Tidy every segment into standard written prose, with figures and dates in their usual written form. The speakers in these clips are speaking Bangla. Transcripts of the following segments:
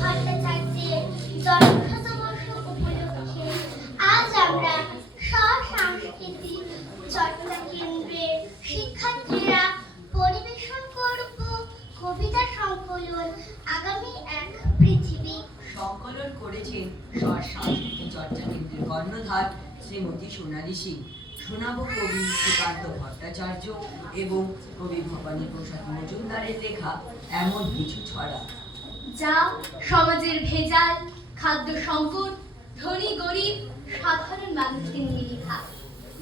ভট্টাচার্যের জন্মশতবর্ষ উপলক্ষে আজ আমরা স্ব-সাংস্কৃতিক চর্চা কেন্দ্রের শিক্ষার্থীরা পরিবেশন করব কবিতা সংকলন আগামী এক পৃথিবী। সংকলন করেছেন স্ব-সাংস্কৃতিক চর্চা কেন্দ্রের কর্ণধার শ্রীমতী সোনালী সিং। শোনাব কবি শ্রীকান্ত ভট্টাচার্য এবং কবি ভবানী প্রসাদ মজুমদারের লেখা এমন কিছু ছড়া। যা সমাজের ভেজাল, খাদ্য সংকট, ধনী গরিব সাধারণ মানুষকে নিয়ে লেখা,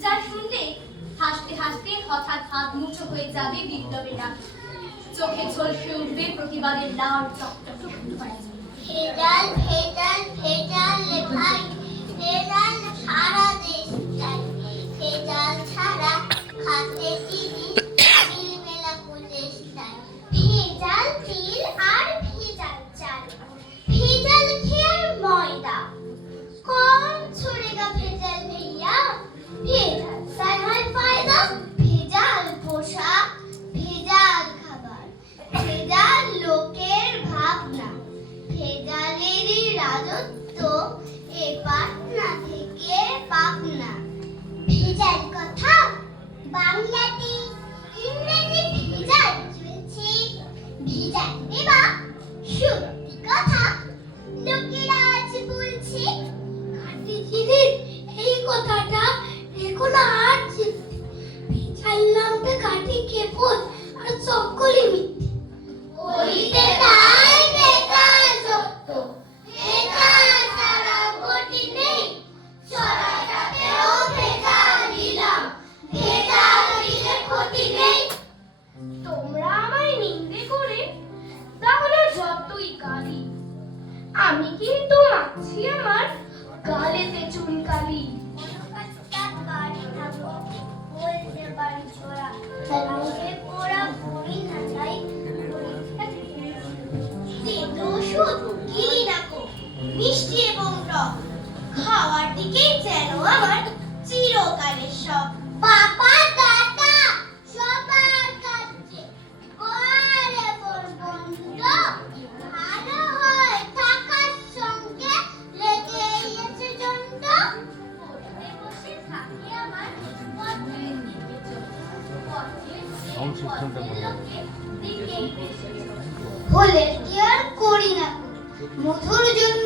যা শুনলে হাসতে হাসতে হঠাৎ হাত মুঠো হয়ে যাবে বিপ্লবের ডাক, চোখে ঝলসে উঠবে প্রতিবাদের লাল চকচকে ফুটফাট। ভেজাল ভেজাল ভেজাল রে ভাই, ভেজাল সারা দেশ চাই, ভেজাল ছাড়া খাতে চিনি তিল মেলা পুলিশ নাই, ভেজাল তিল আর ভেজাল চাল, ভেজাল খেয়ার ময়দা কौन छोड़ेगा ভেজাল भैया, ভেজাল সাই হয় ফায়দা, ভেজাল পোশাক ভেজাল খাবার, ভেজাল লোকের ভাবনা, ভেজালেরই রাজত্ব এ পাটনা থেকে পাবনা। ভেজাল কথা বাংলাতে ইংরেজি ভেজাল চলছে, ভেজাল দেবা সত্যি কথা লোকেরা আজ বলছে। খাঁটি চিনির এই কথাটা এখন আর চিনতে, ভেজাল নামটা খাঁটি কেবল আর সকলই মিথ্যে। বলিতে তাই বেকার সত্য, ভেজাল ছাড়া গতি নেই, চড়াটাতেও ভেজাল দিলাম, ভেজাল দিলে ক্ষতি নেই। তোমরা আমায় নিন্দে করে তাহলে যতই গালি, আমি কিন্তু মাছি আমার গালেতে চুনকালি। বলতে পারি ছোড়া, মুখে পোড়া বড়ি না চাই, তেতো ওষুধ গিলি নাকো মিষ্টি এবং টক, খাওয়ার দিকে যেন আমার চিরকালের শখ। বাবা দাদা সবার কাছে বলে বন্ধু, ভালো হয় থাকার সঙ্গে লেগে এসে জন্ড, পড়তে বসে থাকে আমার পথের দিকে চোখ, পথের লোকে দিকে ভুলের কি আর করি না, মধুর জন্য